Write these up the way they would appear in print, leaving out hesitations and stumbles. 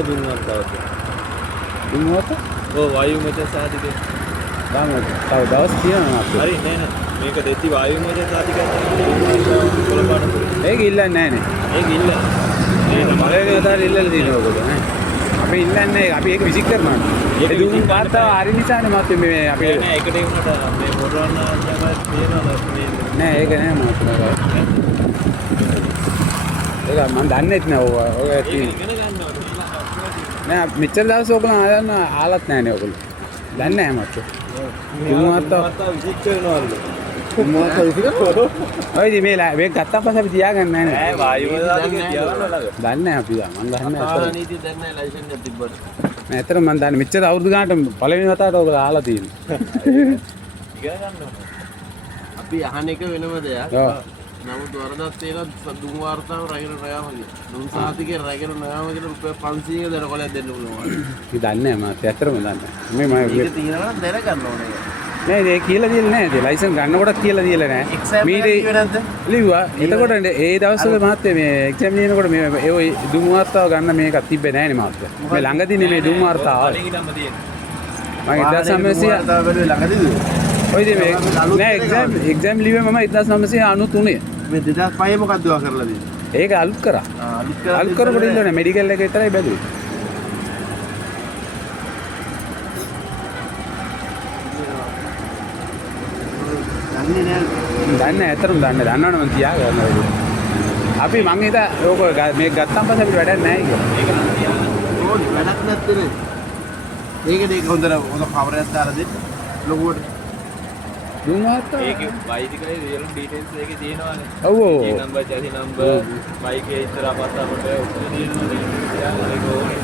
ගන්න දුන්නාත් තවද. දුන්නොත් ඔව් වායු මෝචන සාධකේ. දාමු. තව දවස් තියෙනවා අපිට. හරි නෑ නෑ. මේක දෙති වායු මෝචන සාධකයක් කොළපාන. ඒක ඉල්ලන්නේ නැහැ නේ. ඒක ඉල්ල. ඒක බලන්නේ උදාර ඉල්ලලා තියෙනවා ඔකට නේ. අපි ඉල්ලන්නේ අපි ඒක විසික් කරනවා. ඒ දුන්නු වාර්තාව හරි නිසානේ මත් මේ අපි නෑ ඒකට ඒකට මේ මොරවන්න තමයි තියෙනවා නෑ ඒක නෑ මත්. ඒක මම දන්නෙත් නෑ ඔය ඉගෙන ගන්නවා. නෑ මෙච්චර දවස් ඔයගොල්ලෝ ආලත් නෑනේ ඔයගොල්ලෝ. දන්නේ නෑ මත්. දුන්නාත් විසික් කරනවලු. මොකක්ද විසික් කරන්නේ? ඔයදි මේ ගත්තා පස්සේ අපි තියාගන්නේ නෑනේ. නෑ වායු මෝචන තියාගන්න ළඟ. දන්නේ නෑ අපි මම දන්නේ නෑ. නීතිය දැන් නෑ ලයිසන්ස් එකක් තිබ්බට. නෑ ඇත්තටම මම දන්නේ මෙච්චර අවුරුදු ගානට පළවෙනි වතාවට ඔයගොල්ලෝ ආලා තියෙනවා. ඉගෙන ගන්න ඕනේ. අපි අහන එක වෙනම දෙයක්. ඔව්. නමුත් වරදක් තියෙනවා දුන් වාර්තාව රැගෙන රයාම කියලා. දුන් සාතිකේ රැගෙන රයාම කියලා රුපියල් 500ක දරකොලයක් දෙන්න පුළුවන්. අපි දන්නේ නෑ මම ඇත්තටම දන්නේ නෑ. මේ ඒක තියෙනවා නම් දැනගන්න ඕනේ. නෑ ඒ කියලා දීලා නෑ. ඒ ලයිසන්ස් ගන්න කොටත් කියලා දීලා නෑ. එක්සෑම් එක කිව්වේ නැද්ද? ලිව්වා. එතකොට ඒ දවස්වල මහත්තයා මේ එක්සෑම් ලියනකොට මේ ඒ දුම් වාර්තාව ගන්න මේකක් තිබ්බේ නෑනේ මහත්තයා. මේ ළඟදීනේ මේ දුම් වාර්තාව ආවේ. ළඟදීම තියෙන්නේ. මම 1900 වාර්තාව බැලුවේ ළඟදීද? ඔයදී මේ නෑ එක්සෑම් ලිව්වේ මම 1993. මේ 2005 මොකක්ද ඔයා කරලා දෙන්නේ? ඒක අලුත් කරා. අලුත් කරපොඩ ඉන්නෝනේ මෙඩිකල් එක විතරයි බැලුවේ. දන්නේ නෑ. දන්නේ ඇත්තටම දන්නේ. දන්නවනේ මම තියාගන්නවා. අපි මං හිතා ඕක මේක ගත්තන් පස්සේ අපිට වැඩක් නැහැ කියලා. ඒක නම් තියන්න ඕනේ වැඩක් නැත්තේ. මේක හොඳට හොඳ කවරයක් දාලා දෙන්න. ලොකුවට. දුම් වාර්තාව. ඒකේ බයිසිකලේ රියල් ඩීටේල්ස් එකේ තියෙනවානේ. ඔව් ඔව්. ඒ නම්බර් චැසි නම්බර් බයිකේ ඉස්සරහා පස්සට ඔක්කොම තියෙනවානේ. ඒක ඕනේ.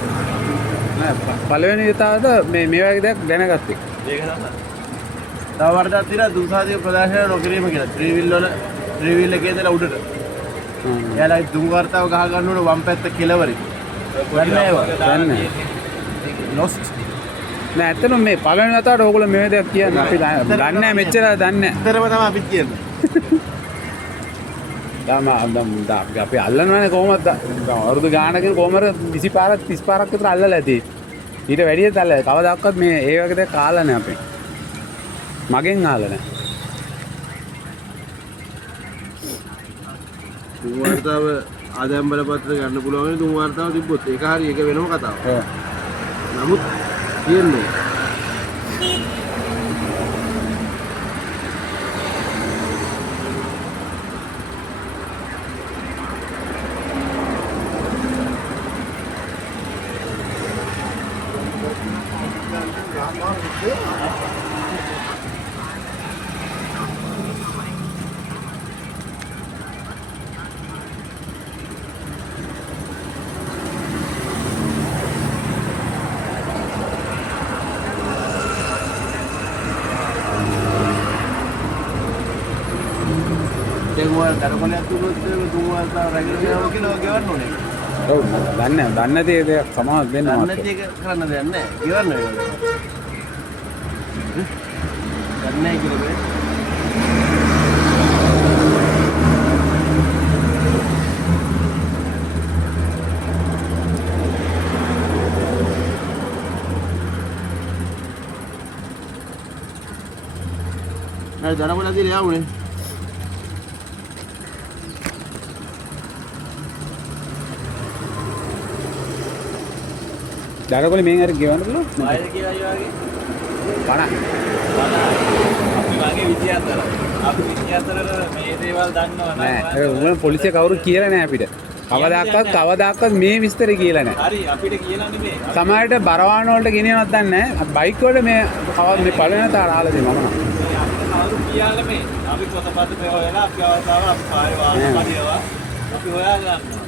නෑ පළවෙනි විතාවද මේ වගේ දෙයක් දැනගත්තේ. ඒක තමයි. තව වරදක් තියෙනවා දුසාදී ප්‍රදර්ශන නොකිරීම කියලා. ත්‍රිවිල් එකේ ඉඳලා උඩට. එයාලා දුම් වර්තාව ගහ ගන්න ඕන වම් පැත්ත කෙලවරේ. දන්නේ ලොස්ට්. නෑ ඇත්තටම මේ පළවෙනි වතාවට ඕගොල්ලෝ මේ දෙයක් කියන්නේ අපි දන්නේ නැහැ මෙච්චර දන්නේ නැහැ. ඇත්තටම තමයි අපි කියන්නේ. අපි අල්ලනවානේ කොහොමද අවුරුදු ගානකින් කොහමද 20 පාරක් 30 පාරක් විතර අල්ලලා ඇති. ඊට වැඩියත් අල්ලලා කවදාවත් මේ ඒ වගේ දෙයක් කාලා නැහැ අපි. මගෙන් ආලා නැහැ. දුම් වර්තාව ආදායම් බලපත්‍ර ගන්න පුළුවන් දුම් වර්තාව තිබ්බොත් ඒක හරි ඒක වෙනම කතාවක්. ඔව්. නමුත් කියන්නේ දරකොලයක් තුනොත් දුම් වර්තාව රැගෙන යනවා කියලා ගෙවන්න ඕනේ. ඔව් දන්නේ දෙයක් සමාව දෙන්න දන්නේ මාත්. නැති එක කරන්න දෙයක් නැහැ. ගෙවන්න ඕනේ. දන්නේ නැහැ කියලා බෑ. නෑ දරකොලක් දිලා යවුනේ. දරකොලේ මෙන් හරි ගෙවන්න පුළුවන්. ආයෙත් කියලා අය වගේ. 50. අපි වගේ 24. අපි 24 මේ දේවල් දන්නව නෑ ඒ උගල පොලිසිය කවුරු කියලා නෑ අපිට. කවදාකවත් මේ විස්තර කියලා නෑ. හරි අපිට කියලා නෙමෙයි. සමහරට බරවාන වලට ගෙනියනවත් දන්නේ නෑ. බයික් වල මේ මේ පළවෙනි තාර ආලා දෙනවා මම. කවුරු කියලා නෙමෙයි. අපි පොතපත මේ හොයලා අපි අවස්ථාව අපි පාරේ වාහන පදිනවා. අපි හොයා ගන්නවා.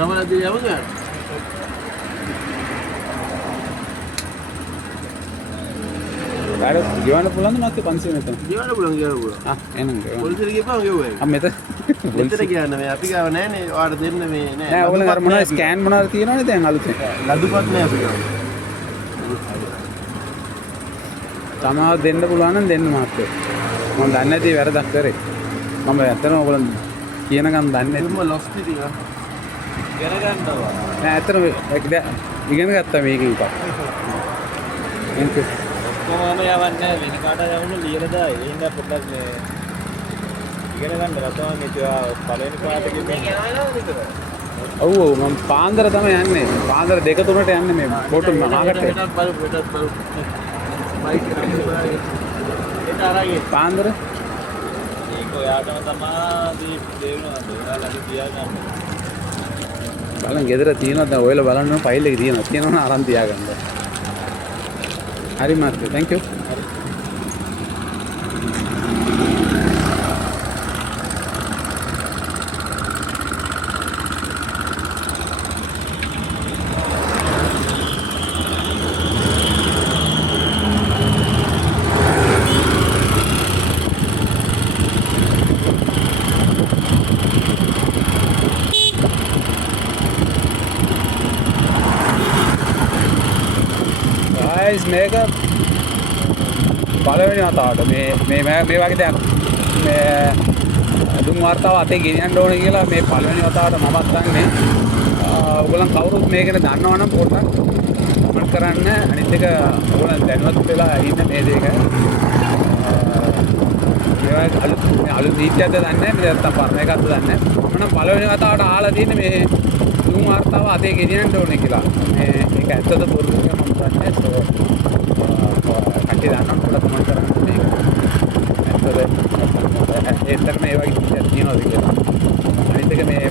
Nama dia apa enggak? Ada gimana pulang tuh mati pensiun itu? Gimana pulang? Ah, enak gimana? Polisi lagi apa enggak? Ah, meta. Polisi lagi ana මේ අපි ගාව නැහැ නේ. ඔයාලට දෙන්න මේ නෑ. නෑ ඕගොල්ලෝ අර මොනවද ස්කෑන් මොනවද තියෙනවනේ දැන් අලුතෙන්. ලදුපත් නෑ අපි ගාව. තමාව දෙන්න පුළුවන් නම් දෙන්න මාත්‍රේ. මම දන්නේ නැති වැරදක් කරේ. මම ඇත්තටම ඔයගොල්ලන් කියනකම් දන්නේ ඉතින්ම ලොස් ටික ඉගෙන ගන්නවා. නෑ ඇත්තටම ඉගෙන ගත්තා මේක විතර. thank you. කොහොමම යවන්නේ වෙන කාට යවන්න ලියලා දායි. ඒ හින්දා පොඩ්ඩක් මේ ඉගෙන ගන්න රතම මේක පළවෙනි පාට එකේ ඔව් ඔව් මම පාන්දර තමයි යන්නේ. පාන්දර 2-3ට යන්නේ මේ බෝටල් මාකට් එකට. පාන්දර ඒක ඔයාටම තමයි දෙවියන්වද ඔයාලා තියාගන්න. බලන්න ගෙදර තියෙනවා දැන් ඔයලා බලන්න ෆයිල් එකේ තියෙනවා නම් අරන් තියාගන්න. හරි මාත් thank you. මේක පළවෙනි වතාවට මේ වගේ දෙයක් මේ දුම් වර්තාව අතේ ගෙනියන්න ඕනේ කියලා මේ පළවෙනි වතාවට මමත් දන්නේ. ඔයගොල්ලන් කවුරුත් මේක ගැන දන්නවනම් පොඩ්ඩක් කමෙන්ට් කරන්න. අනිත් එක ඔයගොල්ලන් දැනුවත් වෙලා ඉන්න මේ දෙක. මේවා අලුත් නීතියක්ද දන්නේ නැහැ. නැත්නම් පරණ එකක්ද දන්නේ නැහැ. මම නම් පළවෙනි වතාවට අහලා තියෙන්නේ මේ දුම් වර්තාව අතේ ගෙනියන්න ඕනේ කියලා. මේ ඒක ඇත්තද බොරුද කියලා මම දන්නේ නැහැ. කටි දාන්න පොඩ්ඩක් කමෙන්ට් කරන්න මේක. ඇත්තද මේ වගේ තියෙනවද කියලා. අනිත් එක මේ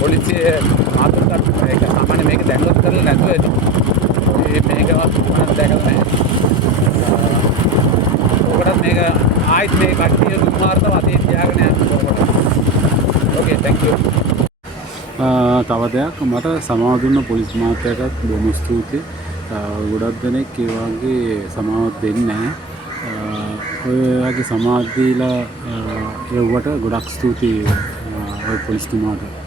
පොලිසිය මාතෘකාවක් ඒක සාමාන්‍ය මේක දැනුවත් කරලා නැතුව මේකවත් මොනවද දැකලා නැහැ. ඔකටත් මේක ආයිත් මේ කට්ටිය දුම්මාර්ථව අතේ තියාගෙන යන්න ඕකට. ඕකේ thank you. තව දෙයක් මට සමාව දුන්න පොලිස් මාත්‍යයටත් බොහොම ස්තුතියි. ගොඩක් දෙනෙක් ඒ වගේ සමාවක් දෙන්නේ නැහැ. ඔය වගේ සමාව දීලා එව්වට ගොඩක් ස්තුතියි ඔය පොලිස්තුමාට.